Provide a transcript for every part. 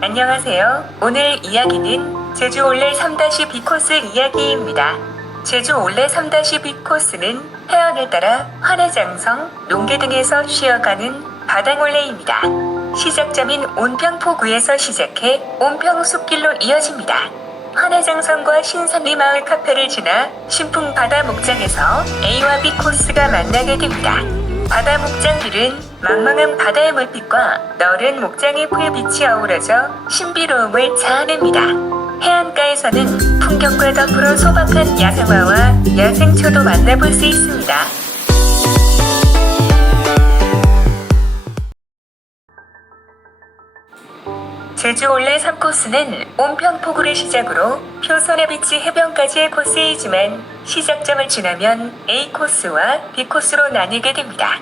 안녕하세요. 오늘 이야기는 제주 올레 3-B 코스 이야기입니다. 제주 올레 3-B 코스는 해안을 따라 환해장성, 농계 등에서 쉬어가는 바다올레입니다. 시작점인 온평포구에서 시작해 온평숲길로 이어집니다. 환해장성과 신산리 마을 카페를 지나 신풍 바다 목장에서 A와 B 코스가 만나게 됩니다. 바다 목장길은 망망한 바다의 물빛과 너른 목장의 풀빛이 어우러져 신비로움을 자아냅니다. 해안가에서는 풍경과 더불어 소박한 야생화와 야생초도 만나볼 수 있습니다. 제주 올레 3코스는 온평포구를 시작으로 표선의 비치 해변까지의 코스이지만 시작점을 지나면 A 코스와 B 코스로 나뉘게 됩니다.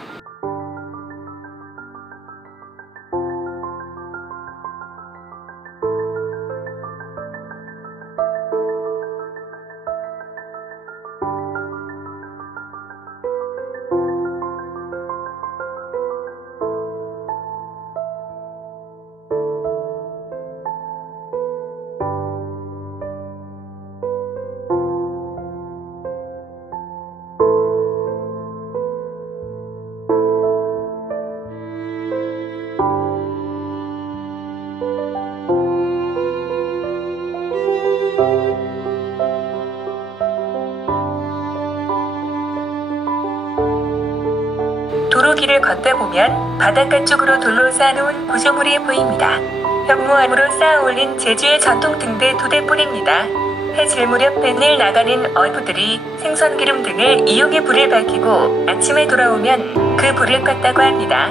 도로길을 걷다 보면 바닷가 쪽으로 돌로 쌓아놓은 구조물이 보입니다. 현무암으로 쌓아올린 제주의 전통 등대 2대뿐입니다. 해 질 무렵 뱃일 나가는 어부들이 생선기름 등을 이용해 불을 밝히고 아침에 돌아오면 그 불을 껐다고 합니다.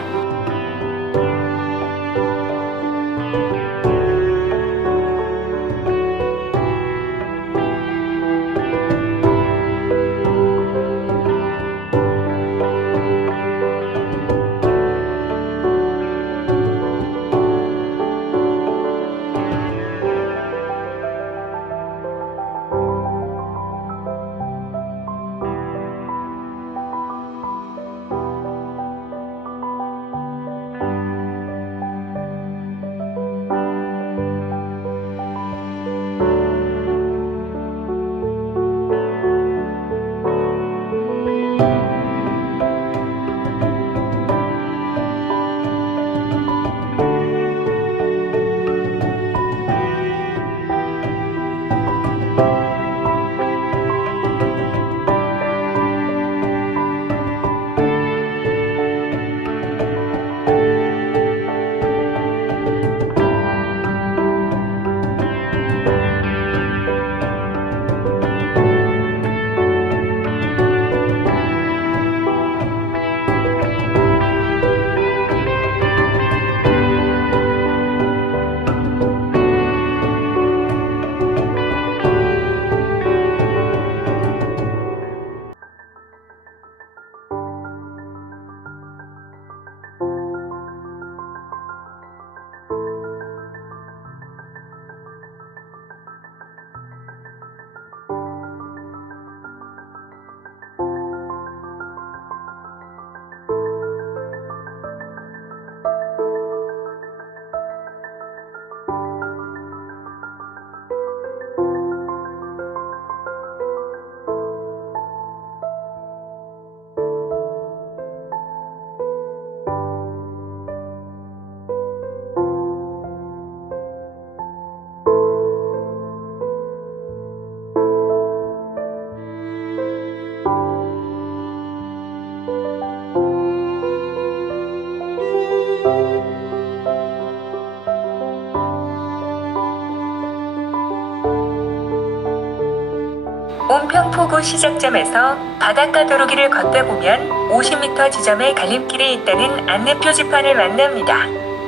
온평포구 시작점에서 바닷가 도로길을 걷다 보면 50m 지점에 갈림길이 있다는 안내 표지판을 만납니다.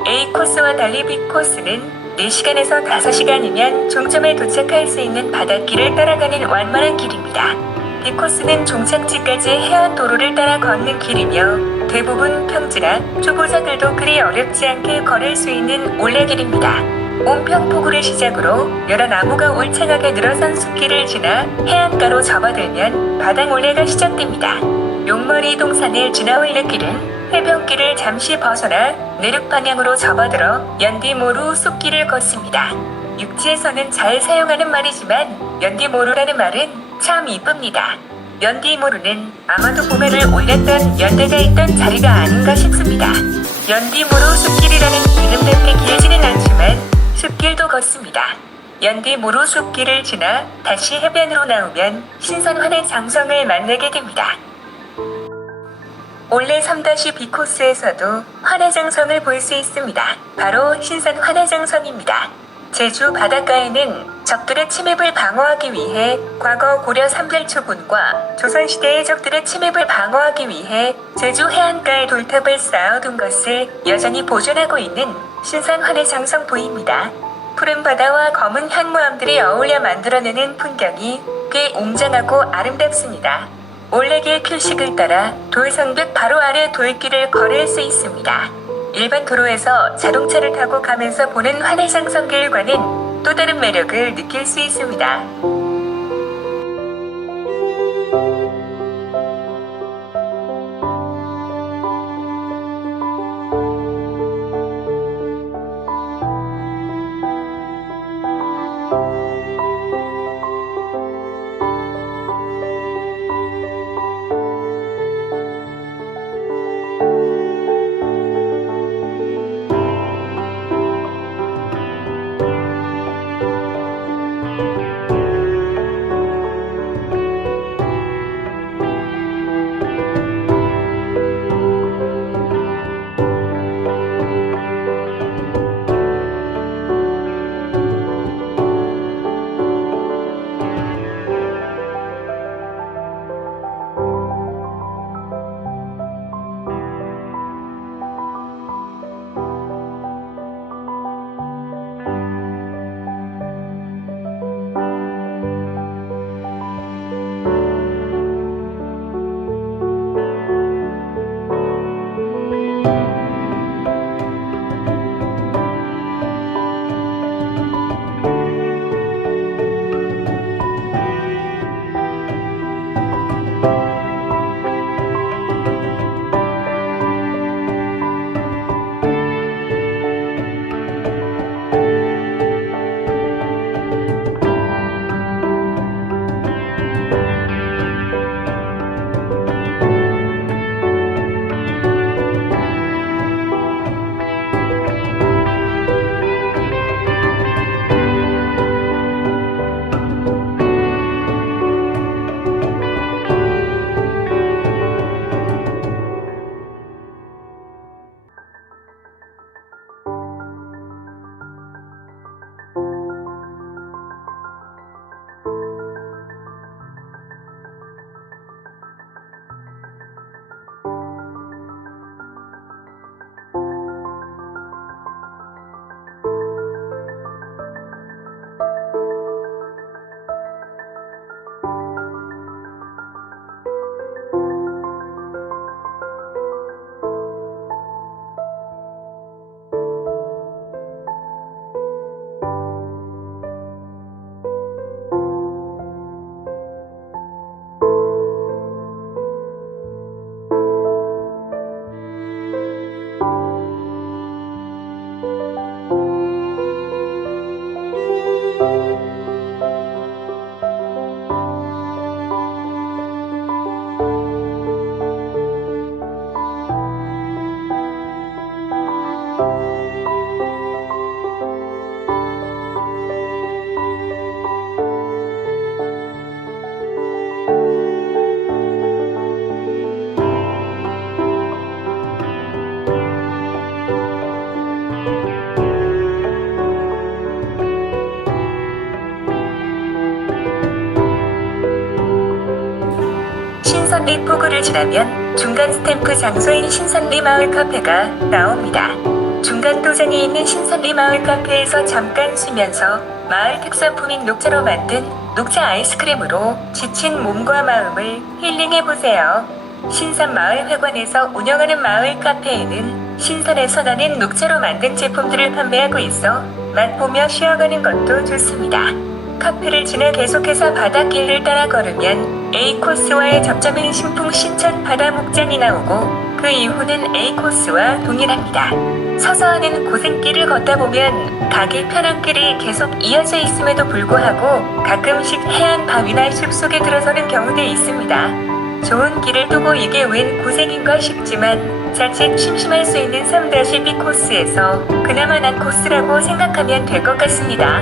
A 코스와 달리 B 코스는 4시간에서 5시간이면 종점에 도착할 수 있는 바닷길을 따라가는 완만한 길입니다. B 코스는 종착지까지 해안 도로를 따라 걷는 길이며 대부분 평지라 초보자들도 그리 어렵지 않게 걸을 수 있는 올레길입니다. 온평포구를 시작으로 여러 나무가 울창하게 늘어선 숲길을 지나 해안가로 접어들면 바닥올레가 시작됩니다. 용머리 동산을 지나 올레길은 해변길을 잠시 벗어나 내륙 방향으로 접어들어 연디모루 숲길을 걷습니다. 육지에서는 잘 사용하는 말이지만 연디모루라는 말은 참 이쁩니다. 연디모루는 아마도 봄에를 올렸던 연대가 있던 자리가 아닌가 싶습니다. 연디모루 숲길이라는 이름답게 길지는 않지만 숲길도 걷습니다. 연디모루 숲길을 지나 다시 해변으로 나오면 신선 환해장성을 만나게 됩니다. 올레 3-B 코스에서도 환해장성을 볼 수 있습니다. 바로 신선 환해장성입니다. 제주 바닷가에는 적들의 침입을 방어하기 위해 과거 고려 삼별초군과 조선시대의 적들의 침입을 방어하기 위해 제주 해안가에 돌탑을 쌓아둔 것을 여전히 보존하고 있는 신선 환해장성 부입니다. 푸른 바다와 검은 향무암들이 어울려 만들어내는 풍경이 꽤 웅장하고 아름답습니다. 올레길 표식을 따라 돌성벽 바로 아래 돌길을 걸을 수 있습니다. 일반 도로에서 자동차를 타고 가면서 보는 환해장성길과는 또 다른 매력을 느낄 수 있습니다. 신선리 포구를 지나면 중간 스탬프 장소인 신선리 마을 카페가 나옵니다. 중간 도장에 있는 신선리 마을 카페에서 잠깐 쉬면서 마을 특산품인 녹차로 만든 녹차 아이스크림으로 지친 몸과 마음을 힐링해보세요. 신산마을회관에서 운영하는 마을 카페에는 신선에서 나는 녹차로 만든 제품들을 판매하고 있어 맛보며 쉬어가는 것도 좋습니다. 카페를 지나 계속해서 바닷길을 따라 걸으면 A 코스와의 접점인 신풍 신천 바다 목장이 나오고 그 이후는 A 코스와 동일합니다. 서서 하는 고생길을 걷다 보면 가기 편한 길이 계속 이어져 있음에도 불구하고 가끔씩 해안 바위나 숲속에 들어서는 경우도 있습니다. 좋은 길을 두고 이게 웬 고생인가 싶지만 자칫 심심할 수 있는 3-B 코스에서 그나마 난 코스라고 생각하면 될 것 같습니다.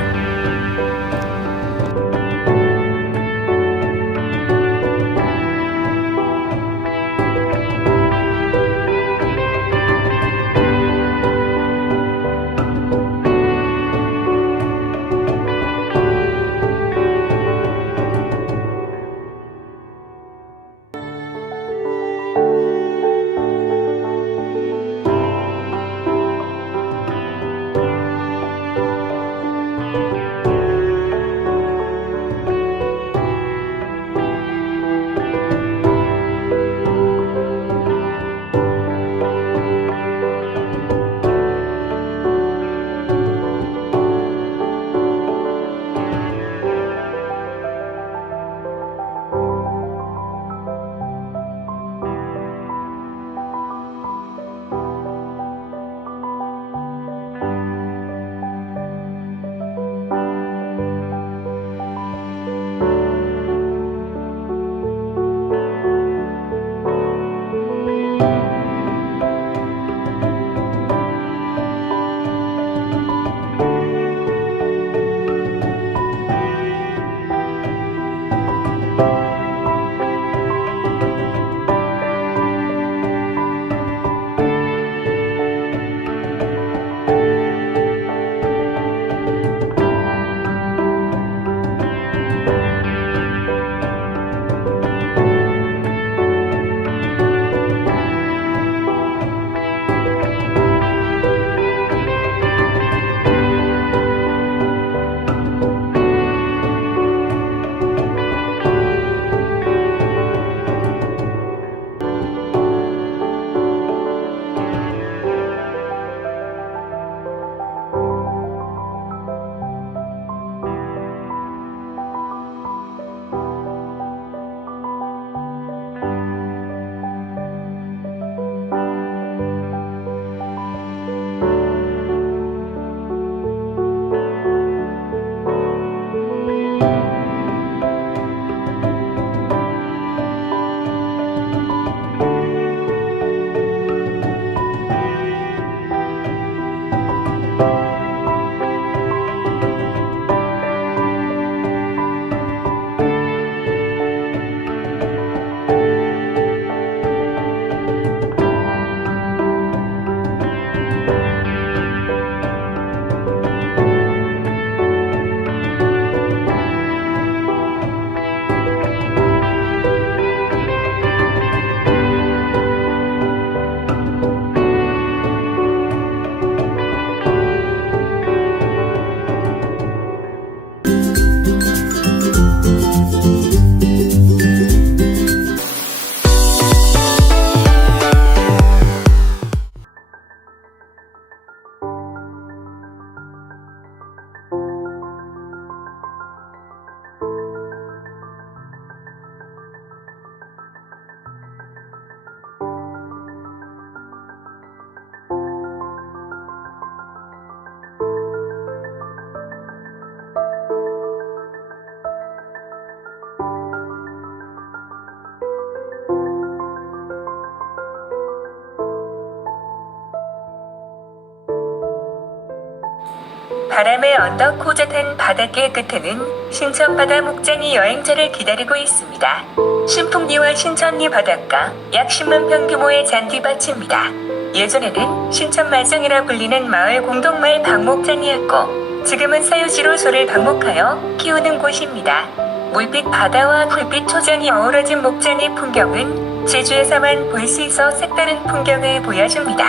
바람의 언덕 호젓한 바닷길 끝에는 신천바다 목장이 여행자를 기다리고 있습니다. 신풍리와 신천리 바닷가 약 10만 평 규모의 잔디밭입니다. 예전에는 신천말정이라 불리는 마을 공동마을 방목장이었고 지금은 사유지로 소를 방목하여 키우는 곳입니다. 물빛 바다와 불빛 초장이 어우러진 목장의 풍경은 제주에서만 볼 수 있어 색다른 풍경을 보여줍니다.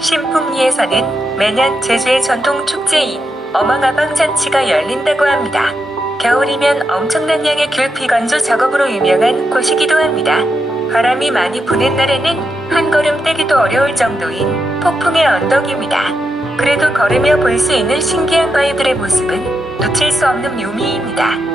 신풍리에서는 매년 제주의 전통 축제인 어망아방잔치가 열린다고 합니다. 겨울이면 엄청난 양의 귤 피건조 작업으로 유명한 곳이기도 합니다. 바람이 많이 부는 날에는 한 걸음 떼기도 어려울 정도인 폭풍의 언덕입니다. 그래도 걸으며 볼 수 있는 신기한 바위들의 모습은 놓칠 수 없는 묘미입니다.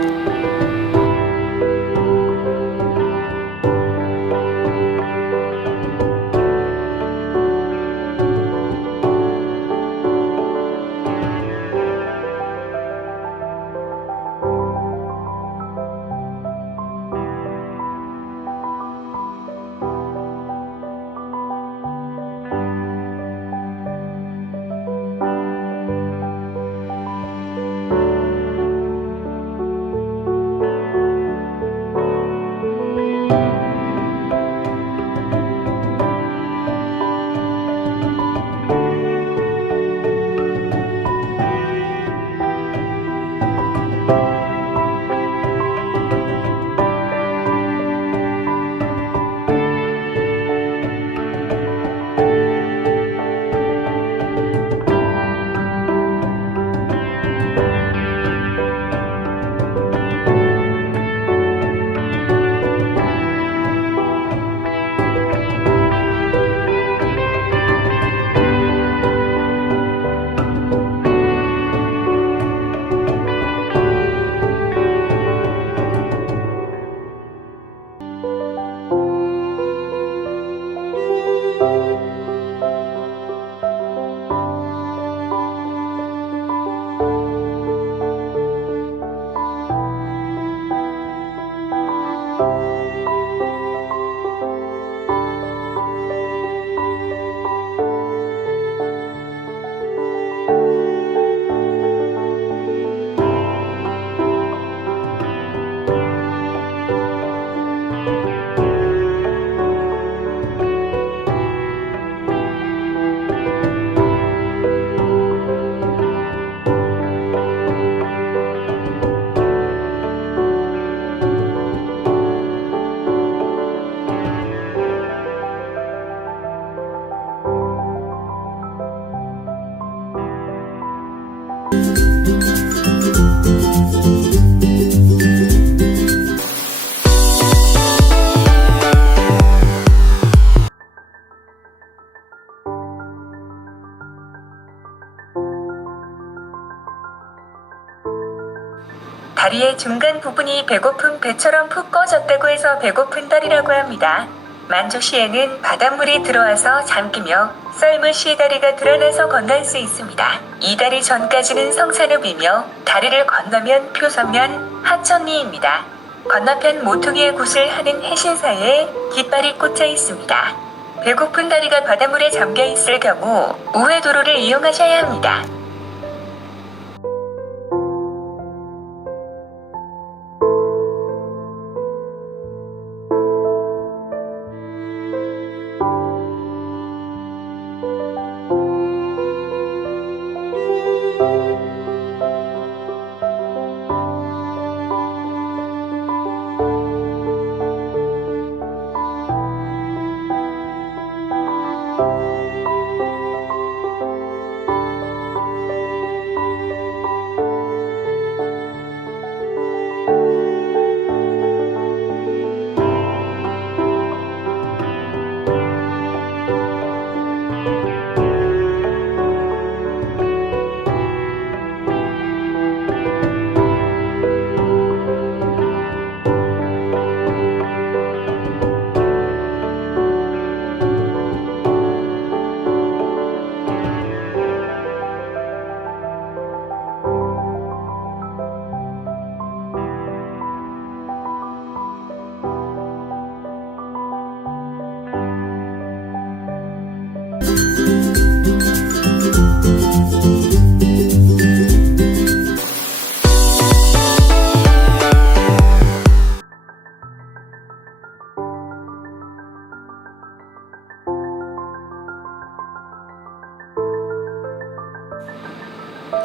다리의 중간 부분이 배고픈 배처럼 푹 꺼졌다고 해서 배고픈 다리라고 합니다. 만조시에는 바닷물이 들어와서 잠기며 썰물 시의 다리가 드러나서 건널 수 있습니다. 이 다리 전까지는 성산읍이며 다리를 건너면 표선면 하천리입니다. 건너편 모퉁이에 굿을 하는 해신사에 깃발이 꽂혀 있습니다. 배고픈 다리가 바닷물에 잠겨 있을 경우 우회도로를 이용하셔야 합니다.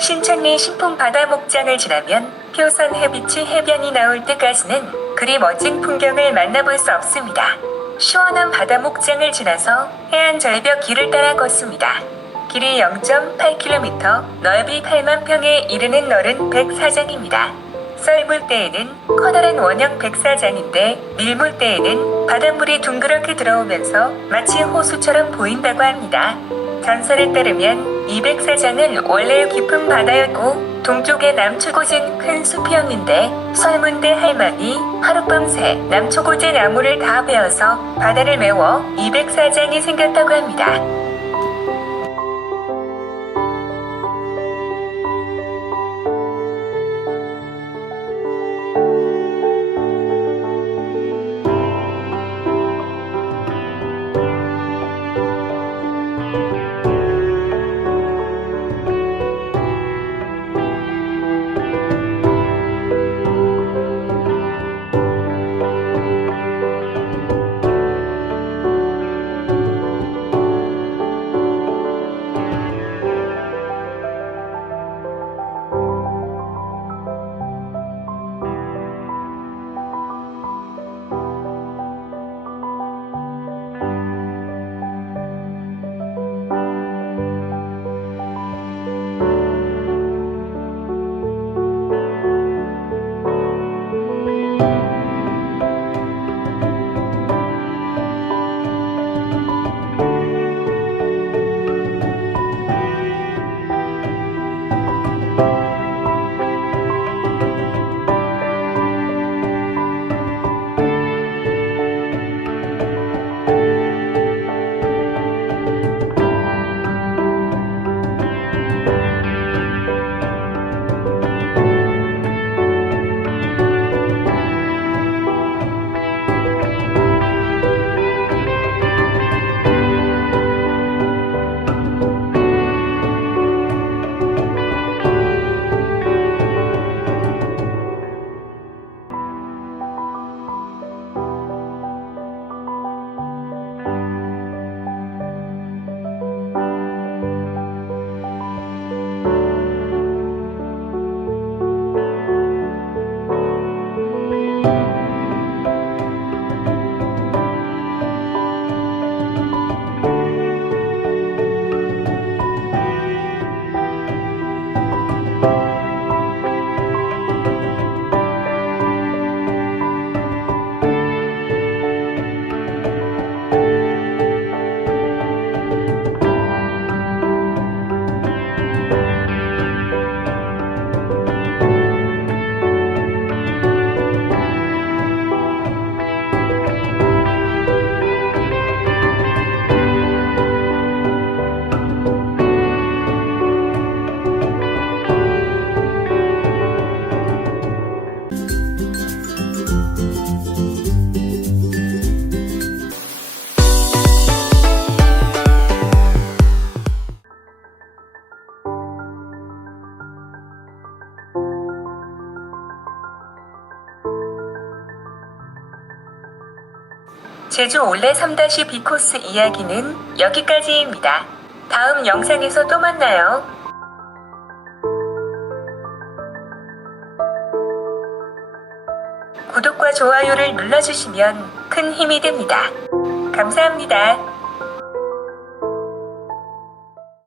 신천리 신풍 바다 목장을 지나면 표선 해비치 해변이 나올 때까지는 그리 멋진 풍경을 만나볼 수 없습니다. 시원한 바다 목장을 지나서 해안 절벽 길을 따라 걷습니다. 길이 0.8km, 넓이 8만 평에 이르는 넓은 백사장입니다. 썰물 때에는 커다란 원형 백사장인데 밀물 때에는 바닷물이 둥그렇게 들어오면서 마치 호수처럼 보인다고 합니다. 전설에 따르면 204장은 원래 깊은 바다였고 동쪽의 남초고진 큰 숲이었는데 설문대 할망이 하룻밤새 남초고제 나무를 다 베어서 바다를 메워 204장이 생겼다고 합니다. 제주 올레 3-B 코스 이야기는 여기까지입니다. 다음 영상에서 또 만나요. 구독과 좋아요를 눌러주시면 큰 힘이 됩니다. 감사합니다.